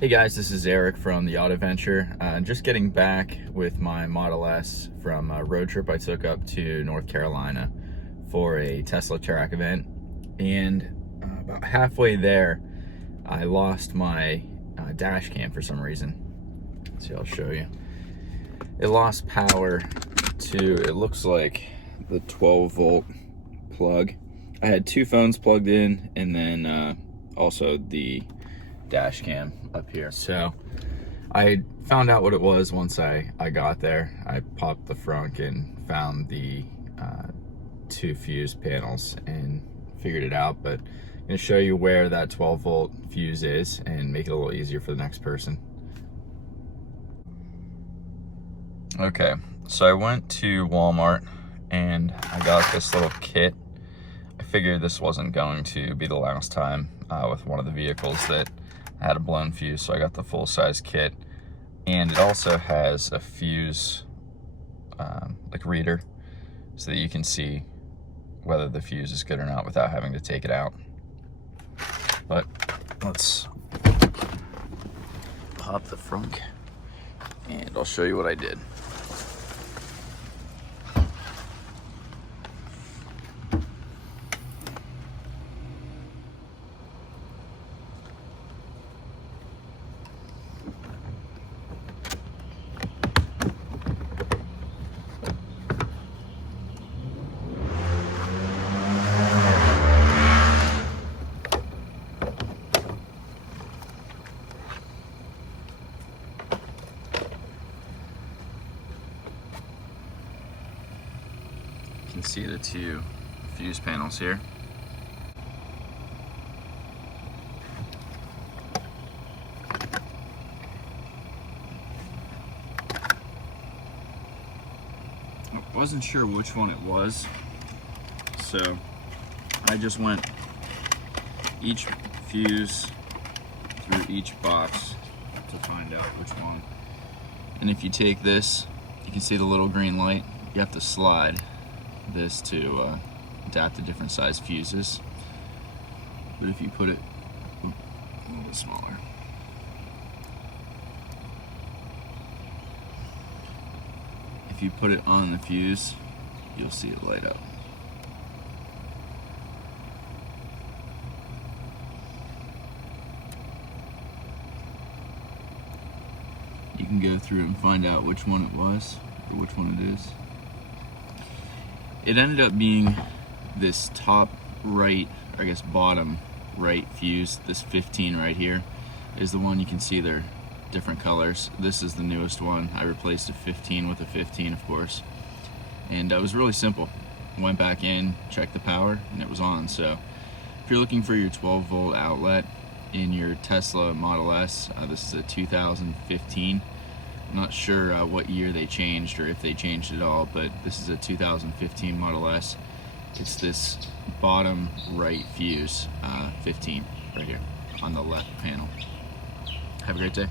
Hey guys, this is Eric from the Auto Venture. Just getting back with my Model S from a road trip I took up to North Carolina for a Tesla track event. And about halfway there, I lost my dash cam for some reason. See, I'll show you. It lost power to, it looks like, the 12-volt plug. I had two phones plugged in, and then also the dash cam up here. So I found out what it was once I got there. I popped the frunk and found the two fuse panels and figured it out, but I'm going to show you where that 12-volt fuse is and make it a little easier for the next person. Okay, so I went to Walmart and I got this little kit. I figured this wasn't going to be the last time with one of the vehicles that had a blown fuse, so I got the full-size kit. And it also has a fuse like reader, so that you can see whether the fuse is good or not without having to take it out. But let's pop the frunk and I'll show you what I did. You can see the two fuse panels here. I wasn't sure which one it was, so I just went each fuse through each box to find out which one. And if you take this, you can see the little green light. You have to slide this to adapt to different size fuses. But if you put it a little bit smaller, if you put it on the fuse, you'll see it light up. You can go through and find out which one it was or which one it is. It ended up being this top right, or I guess bottom right fuse. This 15 right here is the one. You can see they're different colors. This is the newest one. I replaced a 15 with a 15, of course. And it was really simple. Went back in, checked the power, and it was on. So if you're looking for your 12-volt outlet in your Tesla Model S, this is a 2015. I'm not sure what year they changed or if they changed at all, but this is a 2015 Model S. It's this bottom right fuse, 15 right here on the left panel. Have a great day.